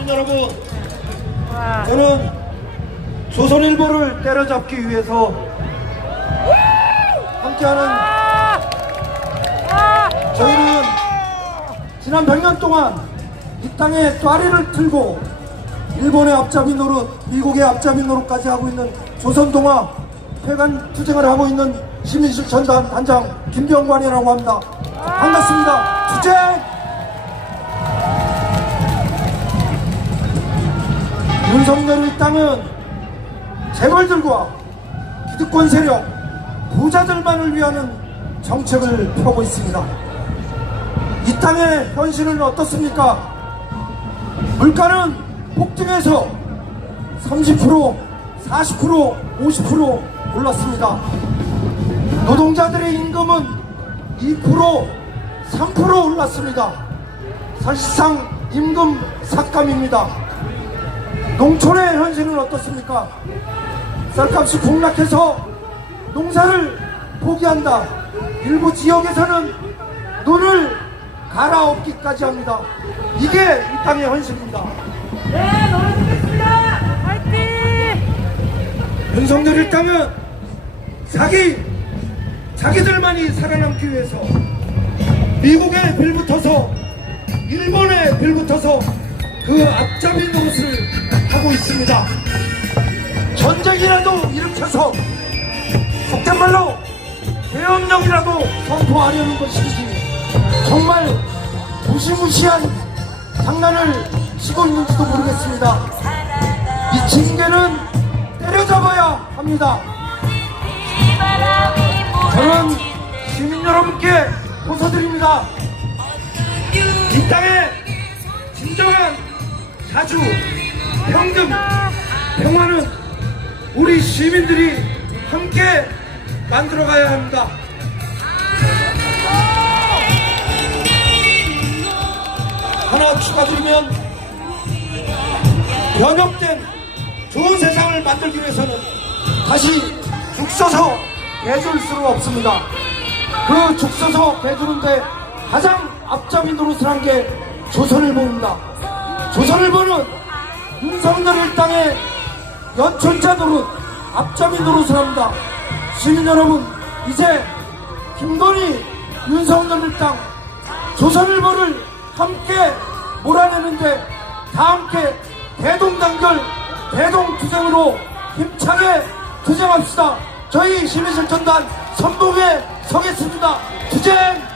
시민 여러분, 저는 조선일보를 때려잡기 위해서 함께하는 저희는 지난 100년 동안 이 땅에 또아리를 틀고 일본의 앞잡이 노릇, 미국의 앞잡이 노릇까지 하고 있는 조선동화 폐간 투쟁을 하고 있는 시민실천단 단장 김병관이라고 합니다. 반갑습니다. 투쟁! 윤석열 일당은 재벌들과 기득권 세력, 부자들만을 위하는 정책을 펴고 있습니다. 이 땅의 현실은 어떻습니까? 물가는 폭등해서 30%, 40%, 50% 올랐습니다. 노동자들의 임금은 2%, 3% 올랐습니다. 사실상 임금 삭감입니다. 농촌의 현실은 어떻습니까? 쌀값이 폭락해서 농사를 포기한다. 일부 지역에서는 눈을 갈아엎기까지 합니다. 이게 이 땅의 현실입니다. 네, 노래하겠습니다. 화이팅! 윤석열 일당은 자기 자기들만이 살아남기 위해서 미국에 빌붙어서 일본에 빌붙어서 그 앞잡이 노릇을 하고 있습니다. 전쟁이라도 일으켜서 속된 말로 대응령이라도 선포하려는 것이지 정말 무시무시한 장난을 치고 있는지도 모르겠습니다. 이 징계는 때려잡아야 합니다. 저는 시민 여러분께 호소드립니다. 이 땅에 진정한 자주, 평등, 평화는 우리 시민들이 함께 만들어가야 합니다. 하나 추가드리면 변형된 좋은 세상을 만들기 위해서는 다시 죽 서서 대줄 수는 없습니다. 그 죽 서서 대주는데 가장 앞잡이 노릇을 한 게 조선일보입니다. 조선일보는 윤석열 일당의 연천자 노릇, 앞잡이 노릇을 합니다. 시민 여러분, 이제 김건희, 윤석열 일당, 조선일보를 함께 몰아내는데 다 함께 대동단결, 대동투쟁으로 힘차게 투쟁합시다. 저희 시민실천단 선봉에 서겠습니다. 투쟁!